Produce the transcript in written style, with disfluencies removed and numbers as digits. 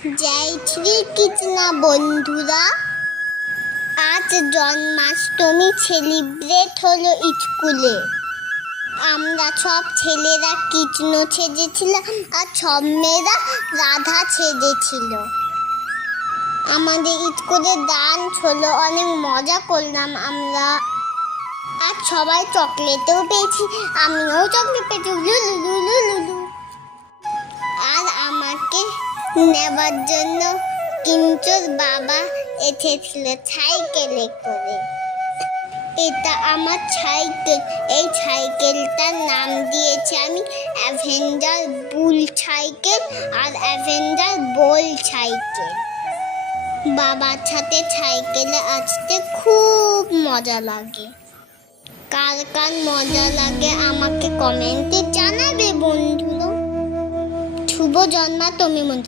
জয় শ্রীকৃষ্ণ বন্ধুরা, আজ জন্মাষ্টমী সেলিব্রেট হলো স্কুলে। আমরা সব ছেলেরা কৃষ্ণ সেজেছিলাম আর সব মেয়েরা রাধা সেজেছিল। আমাদের স্কুলে ডান্স হলো, অনেক মজা করলাম আমরা। আর সবাই চকলেটও পেয়েছি, আমিও চকলেট পেয়েছি, লুলু লুলু লুলু। আর আমাকে নেবার জন্য কিঞ্চুর বাবা এসেছিল সাইকেলে করে। এটা আমার সাইকেল, এই সাইকেলটার নাম দিয়েছি আমি অ্যাভেঞ্জার বুল সাইকেল আর অ্যাভেঞ্জার বোল সাইকেল। বাবার সাথে সাইকেলে আসতে খুব মজা লাগে। কার কার মজা লাগে আমাকে কমেন্টে জানাবে বন্ধুরা। শুভ জন্মাষ্টমী বন্ধু।